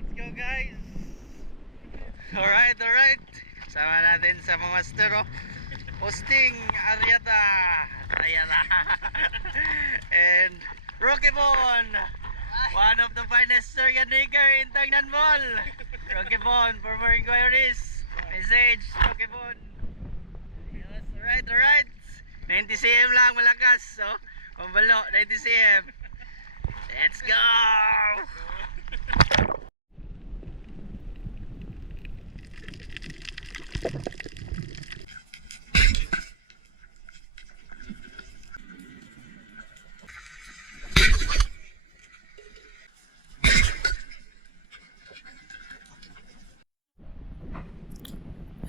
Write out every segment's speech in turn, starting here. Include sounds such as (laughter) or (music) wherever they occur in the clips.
let's go guys. Alright, alright. Sama natin sa mga master oh. Hosting Ariata. Ariata. (laughs) And Rocky Bon. One of the finest surrogate maker in Tagnan Mall. Rocky Bon, for more inquiries. Message, Rocky Bon. Yes, alright, alright. 90 cm lang malakas. So, pambalo, 90 cm. Let's go!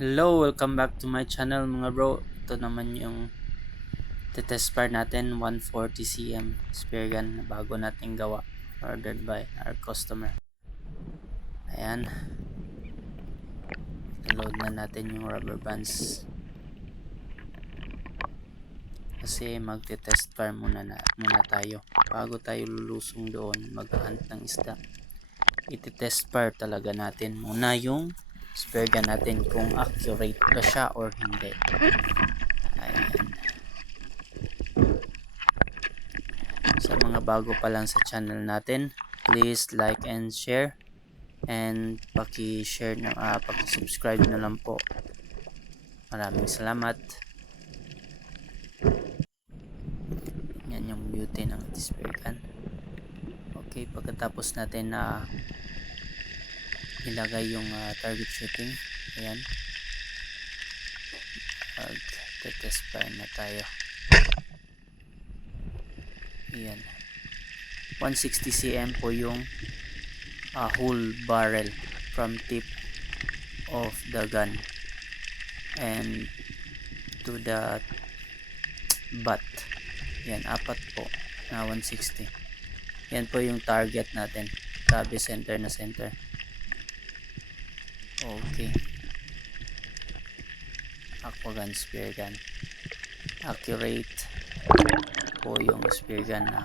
Hello, welcome back to my channel mga bro. Ito naman yung test part natin 140 cm spear gun na bago nating gawa ordered by our customer. Ayan. Load na natin yung rubber bands. Kasi magte-test fire muna na muna tayo bago tayo lulusong doon maghuhunt ng isda. Iti-test fire talaga natin muna yung spare gun natin kung accurate ba siya or hindi. Ayan. Sa mga bago pa lang sa channel natin, please like and share and paki-share na ah, paki-subscribe na lang po. Maraming salamat. Yan yung beauty ng spare gun. Okay, pagkatapos natin na ilagay yung ah, target shooting ayan. Pag test pa na tayo. Ayan. 160 cm po yung ah, whole barrel from tip of the gun and to the butt. Yan apat po na 160 yan po yung target natin. Sabi center na center Okay. Aquagun spear gun. Accurate po yung spear gun na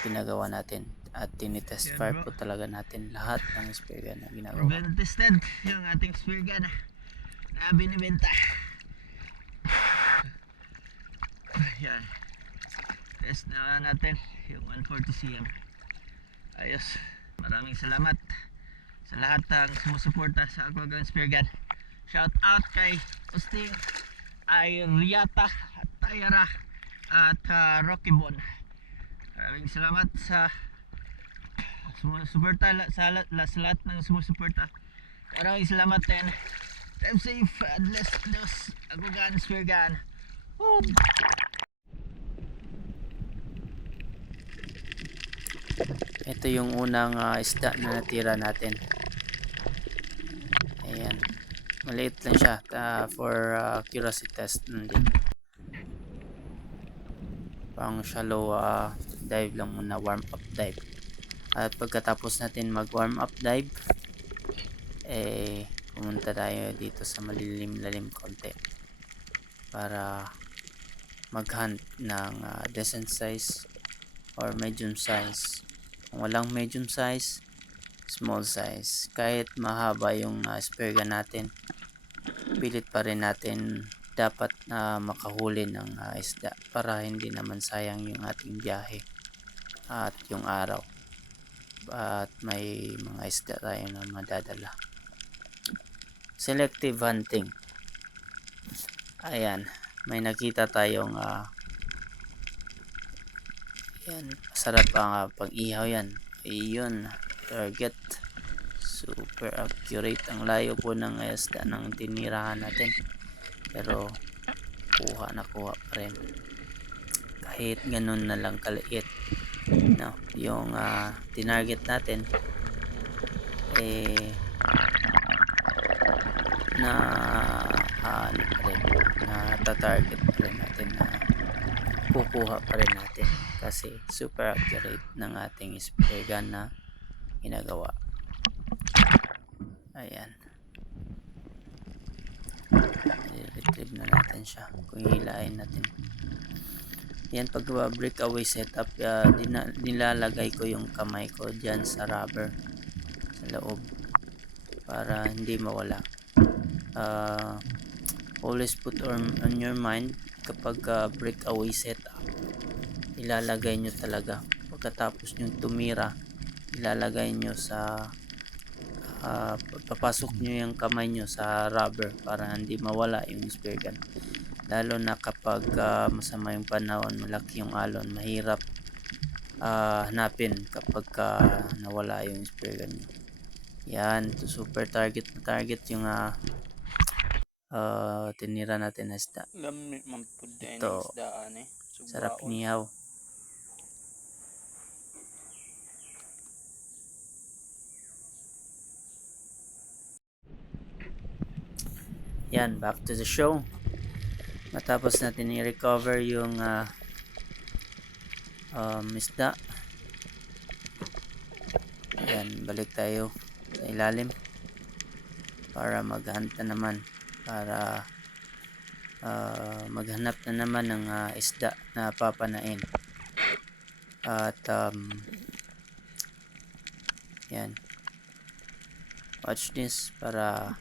pinagawa natin. At tinitest fire po talaga natin lahat ng spear gun na ginagawa. Well tested yung ating spear gun na binibenta. Yan. Test na natin yung 140 cm. Ayos. Maraming salamat sa lahat ng sumusuporta sa Aquagun Spear Gun. Shout out kay Usting, ay Riata, at Tayara, at uh, Rocky Bon. Maraming salamat sa sumusuporta sa, la- sa lahat ng sumusuporta. Maraming salamat din. Time safe and bless those Aquagun Spear Gun. Woo! Ito yung unang ah, isda na natira natin. Ayan. Maliit lang siya ah, for ah, curiosity test lang din. Pang shallow ah, dive lang muna, warm up dive. At pagkatapos natin mag warm up dive, eh pumunta tayo dito sa malilim-lalim konti para mag-hunt ng ah, decent size or medium size kung walang medium size, small size. Kahit mahaba yung uh, spear gun natin, pilit pa rin natin dapat na makahuli ng uh, isda para hindi naman sayang yung ating biyahe at yung araw. At may mga isda tayo na madadala. Selective hunting. Ayan, may nakita tayong uh, yan, masarap ang uh, pag-ihaw yan. Ayun, target. Super accurate. Ang layo po ng isda ng tinirahan natin. Pero, kuha na kuha pa rin. Kahit ganun na lang kaliit. No, yung uh, tinarget natin, eh, na, uh, ano pa rin, na tatarget pa rin natin na kukuha pa rin natin kasi super accurate ng ating spray gun na ginagawa ayan. I-retrieve na natin siya. Kung hilain natin. Yan pag breakaway setup uh, nilalagay ko yung kamay ko dyan sa rubber loob para hindi mawala. Ah, always put on, on your mind kapag ah, breakaway setup. Ilalagay nyo talaga. Pagkatapos nyo tumira ilalagay nyo sa ah, papasok nyo yung kamay nyo sa rubber para hindi mawala yung spear gun lalo na kapag ah, masama yung panahon malaki yung alon mahirap ah, hanapin kapag ah, nawala yung spear gun nyo yan to super target na target yung ah, ah, tinira natin na isda. Ito. eh. Sarap nihaw Yan, back to the show. Matapos natin i-recover yung ah, um, isda. Yan, balik tayo sa ilalim para maghunt na naman para ah, maghanap na naman ng ah, isda na papanain. At um, yan. Watch this para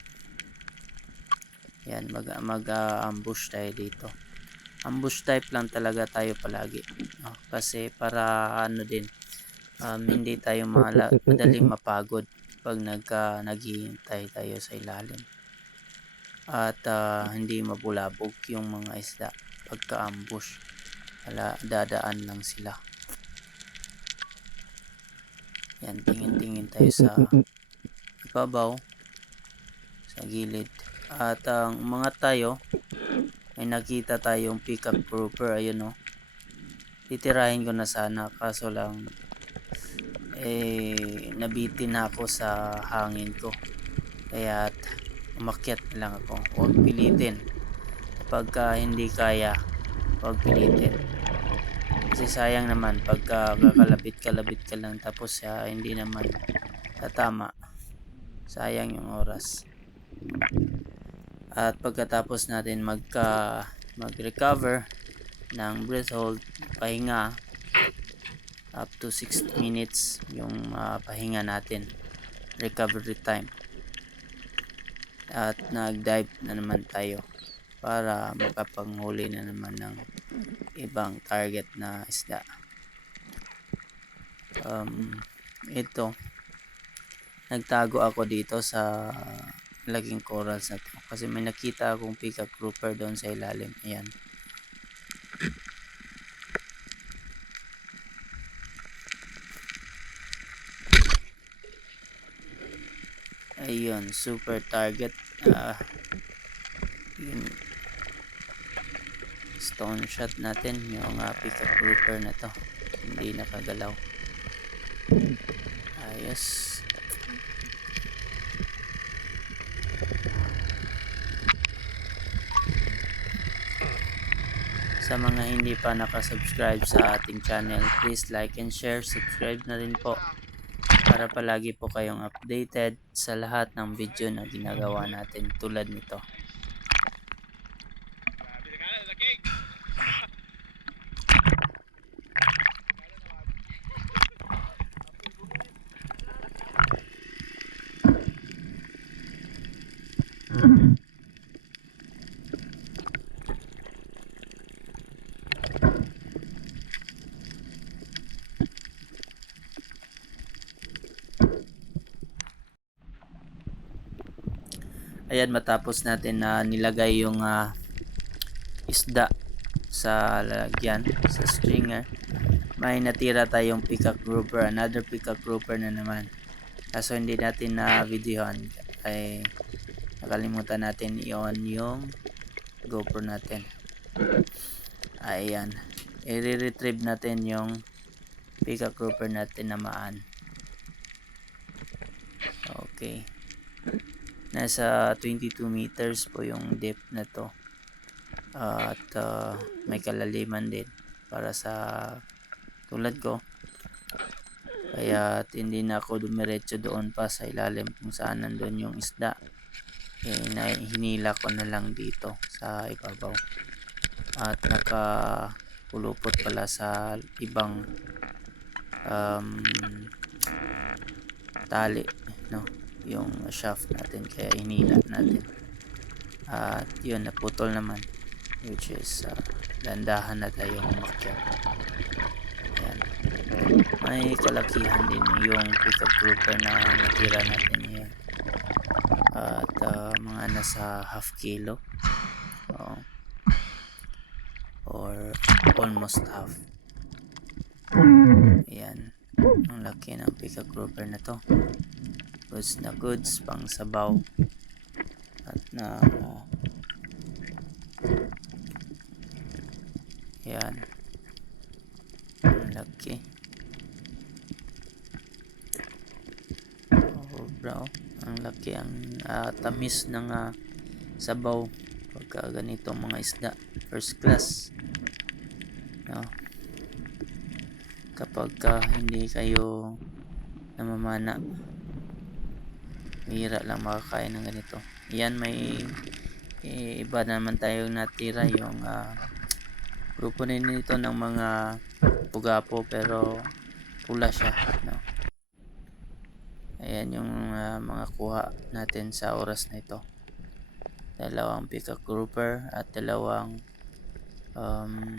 yan mag mag ah, ambush tayo dito. Ambush type lang talaga tayo palagi. no? kasi para ano din um, hindi tayo mala, (laughs) madaling mapagod pag nagka naghihintay tayo sa ilalim. At ah, hindi mabulabog yung mga isda pagka-ambush. Wala, dadaan lang sila. Yan, tingin-tingin tayo sa (laughs) ibabaw sa gilid. At ang mga tayo may nakita tayong pickup grouper ayun no. Titirahin ko na sana kaso lang eh nabitin na ako sa hangin ko. Kaya umakyat lang ako. Huwag pilitin. Pagka hindi kaya, huwag pilitin. Kasi sayang naman pagka kakalabit-kalabit ka lang tapos ah, hindi naman tatama. Sayang yung oras. At pagkatapos natin magka mag-recover ng breath hold, pahinga up to 6 minutes yung ah, pahinga natin. Recovery time. At nag-dive na naman tayo para makapanghuli na naman ng ibang target na isda. Um, ito. Nagtago ako dito sa laging corals na to. Kasi may nakita akong pickup grouper doon sa ilalim. Ayan. Ayun super target. Ah yun. Stone shot natin yung uh, pickup grouper na to. Hindi nakagalaw. Ayos sa mga hindi pa nakasubscribe sa ating channel please like and share. Subscribe na rin po para palagi po kayong updated sa lahat ng video na ginagawa natin tulad nito Ayan, matapos natin na nilagay yung ah, isda sa lalagyan, sa stringer. May natira tayong pickup grouper, another pickup grouper na naman. Kaso hindi natin na videohan ay nakalimutan natin i-on yung GoPro natin. Ayan. I-retrieve natin yung pickup grouper natin namaan. Okay. Nasa 22 meters po yung depth na to. at ah, may kalaliman din para sa tulad ko. Kaya hindi na ako dumiretso doon pa sa ilalim kung saan nandun yung isda. Eh, na, hinila ko na lang dito sa ibabaw. At naka pulupot pala sa ibang um, tali no yung shaft natin kaya hinila natin. At yun naputol naman which is uh, dandahan na tayong umakyat. Ayan. may kalakihan din yung pickup grouper na natira natin ngayon. At uh, mga nasa half kilo. Oo. or almost half. Ayan. Ang laki ng pickup grouper na to goods na goods pang sabaw. At na uh, yan. Laki. Oh bro. Ang laki ang ah, tamis ng ah, sabaw. Pagka ganito mga isda first class. No? Kapag ka hindi kayo namamana Mahira lang makakain ng ganito. Yan may eh, iba naman tayong natira yung ah, grupo din nito ng mga pugapo pero pula siya. No? Ayan yung ah, mga kuha natin sa oras na ito. Dalawang pickup grouper at dalawang um,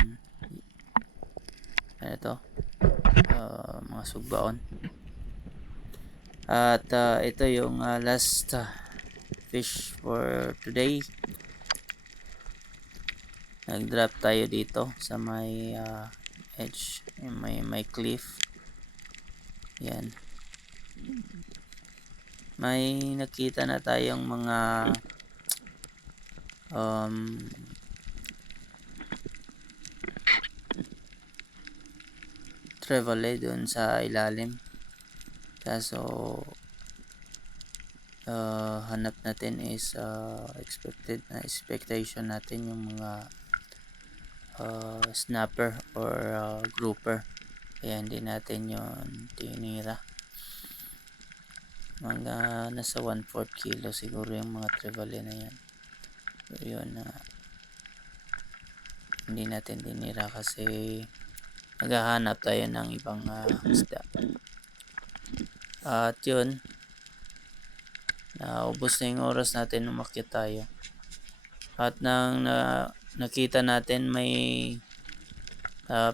ano ito? Ah, mga sugbaon. At ah, ito yung ah, last ah, fish for today. Nag-drop tayo dito sa may ah, edge, may may cliff. Yan. May nakita na tayong mga um, trevally doon sa ilalim. Kaso uh, hanap natin is uh, expected na expectation natin yung mga uh, snapper or uh, grouper. Kaya hindi natin yon tinira. Mga nasa 1/4 kilo siguro yung mga trevally na yan. So yun na hindi natin tinira kasi naghahanap tayo ng ibang uh, isda. At yun, naubos na yung oras natin umakyat tayo. At nang na, nakita natin may uh,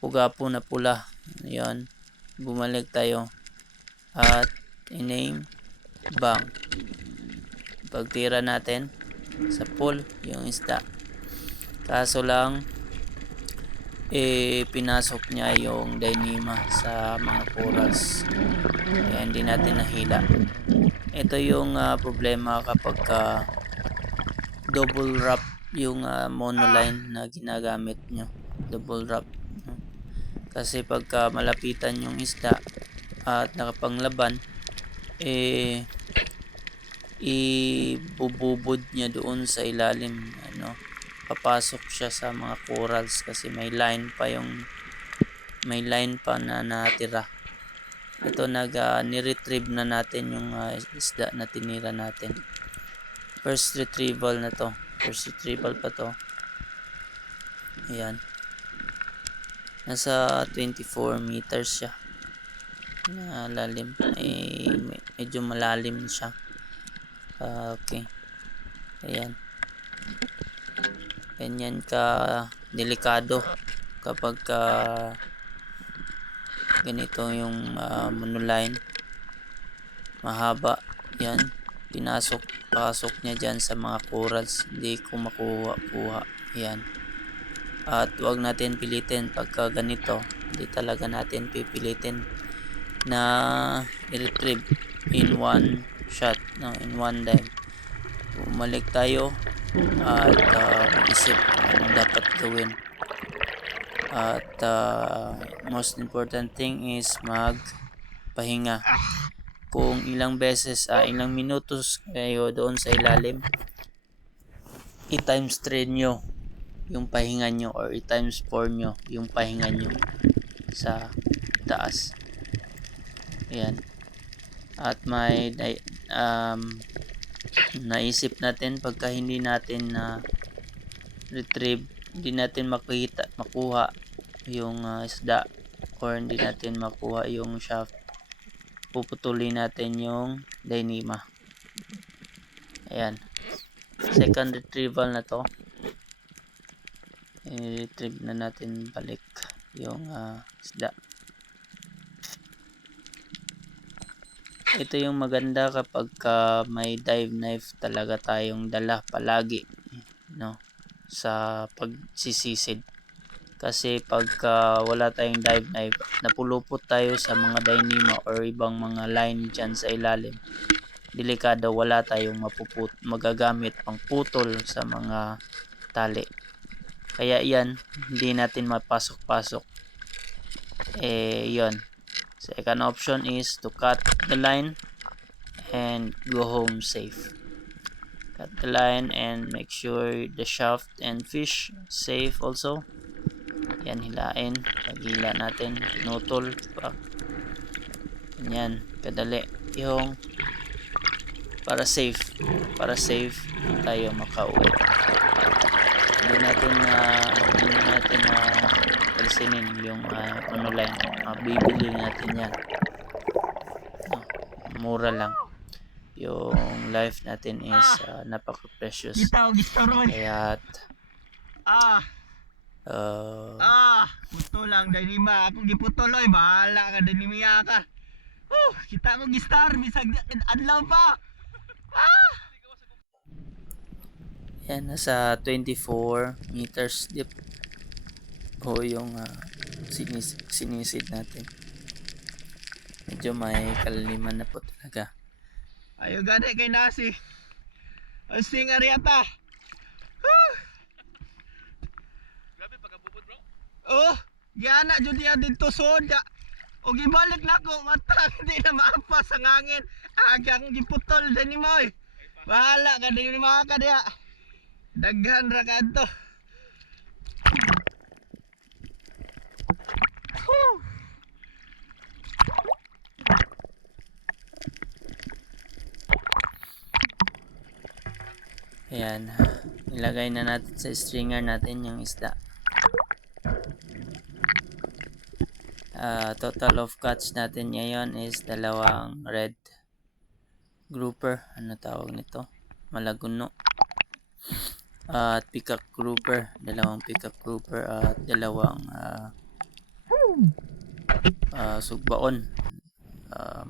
pugapo na pula. Yun, bumalik tayo. At iname bang. Pagtira natin sa pool yung isda. Kaso lang, eh pinasok niya yung Dynema sa mga corals. Kaya hindi natin nahila. Ito yung ah, problema kapag ka double wrap yung ah, monoline na ginagamit nyo double wrap kasi pagka malapitan yung isda at nakapanglaban eh ibububod niya doon sa ilalim ano papasok siya sa mga corals kasi may line pa yung may line pa na natira. Ito nag uh, ni-retrieve na natin yung uh, isda na tinira natin. First retrieval na to. First retrieval pa to. Ayan. Nasa 24 meters siya. Na lalim eh, medyo malalim siya. Ah, okay. Ayan ganyan ka delikado kapag ka ganito yung uh, monoline mahaba yan. Pinasok pasok niya dyan sa mga corals. Hindi ko makuha kuha yan. At wag natin pilitin pagka ganito. Hindi talaga natin pipilitin na i-retrieve in one shot no? In one dive bumalik tayo at uh, isip ano dapat gawin. At uh, most important thing is mag pahinga kung ilang beses uh, ilang minutos kayo doon sa ilalim i times 3 nyo yung pahinga nyo or i times 4 nyo yung pahinga nyo sa taas. Yan at may um, naisip natin pagka hindi natin na retrieve hindi natin makita makuha yung uh, isda or hindi natin makuha yung shaft puputulin natin yung Dynema. Ayan. Second retrieval na to. I-retrieve na natin balik yung ah, isda. Ito yung maganda kapag ka may dive knife talaga tayong dala palagi no sa pagsisisid kasi pagka wala tayong dive knife napulupot tayo sa mga dynema or ibang mga line dyan sa ilalim. Delikado wala tayong mapuput magagamit pang putol sa mga tali. Kaya yan hindi natin mapasok-pasok. Eh yon second option is to cut the line and go home safe. Cut the line and make sure the shaft and fish safe also. Yan hilain. Paghila natin. Pinutol pa. Yan kadali. Yung para safe. Para safe tayo makauwi. Hindi natin na hindi natin na pansinin yung uh, ano line uh, bibili natin yan. Ah, mura lang. Yung life natin is uh, napaka precious kaya Ah, uh, ah, puto lang dahil lima akong giputol oy, bahala ka dahil lima ka. Uh, kita mo gistar bisag adlaw pa. Ah, Yan, nasa 24 meters deep po yung uh, sinis sinisid natin. Medyo may kalaliman na po talaga. ayo gani kay nasi. Asing ariata. Ah. Grabe pagkabubot bro. Oh, yana jud niya dito soda. O gibalik na ko mata (laughs) hindi na maapa sa ngangin. Agang giputol din ni Moy. Bahala ka din ni mga ka diya. Daghan ra ka Ayan, ilagay na natin sa stringer natin yung isda. Ah, total of catch natin ngayon is dalawang red grouper. Ano tawag nito? Malaguno. At peacock grouper. Dalawang peacock grouper at dalawang ah, ah, sugbaon. Um,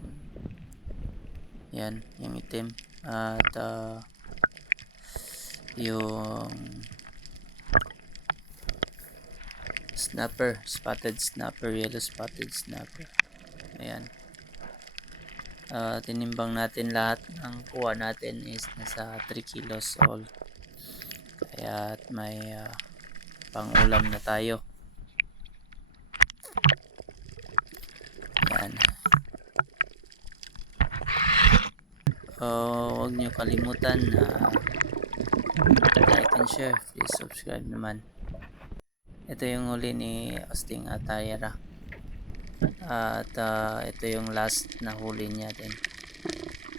yan, yung itim. At ah, yung snapper, spotted snapper, yellow spotted snapper. Ayan. Ah, tinimbang natin lahat ng kuha natin is nasa 3 kilos all. Kaya at may ah, pangulam na tayo. Ayan. Oh, huwag niyo kalimutan na like and share. Please subscribe naman. Ito yung huli ni Austin Atayara. At ah, ito yung last na huli niya din.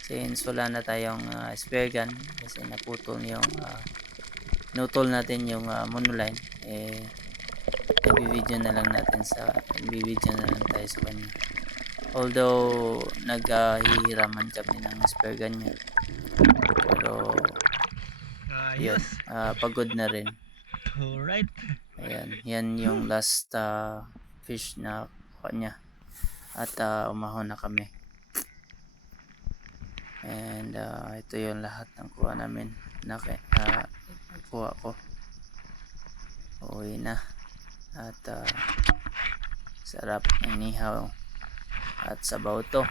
Since wala na tayong uh, spare gun kasi naputol yung uh, nutol natin yung uh, monoline eh i-video na lang natin sa i-video na lang tayo sa kanya. Although naghihiraman kami ng spare gun niya. Pero yun, Ayos. ah, pagod na rin. Alright. Ayan, yan yung last ah, fish na kuha niya. At ah, umahon na kami. And ah, ito yung lahat ng kuha namin. Na, uh, kuha ko. Uwi na. At ah, sarap ng nihaw. At sabaw to.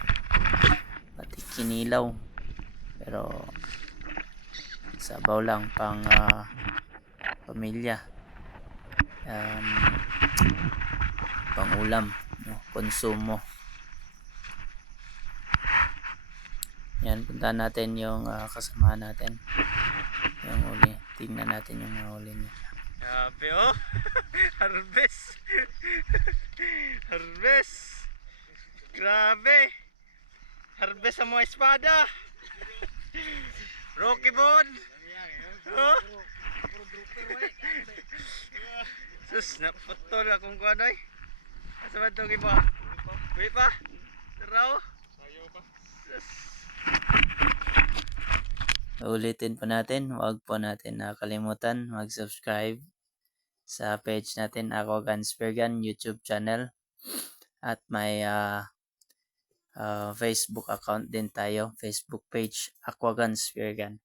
Pati kinilaw. Pero sabaw lang pang ah, pamilya um, pangulam no? konsumo yan punta natin yung ah, kasama natin yung uli tingnan natin yung huli niya Grabe oh. (laughs) Harvest. (laughs) Harvest. Grabe. Harvest sa mga espada. (laughs) Rocky Bon. Oh. Sus, naputol akong kuanoy. Asa ba ito giba? Wait pa. Taraw. Ulitin po natin, huwag po natin nakalimutan mag-subscribe sa page natin, Aquagan Speargun YouTube channel. At may ah, ah, Facebook account din tayo, Facebook page, Aquagan Speargun.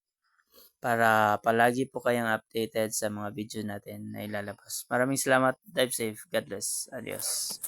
Para palagi po kayong updated sa mga video natin na ilalabas. Maraming salamat. Dive safe. God bless. Adios.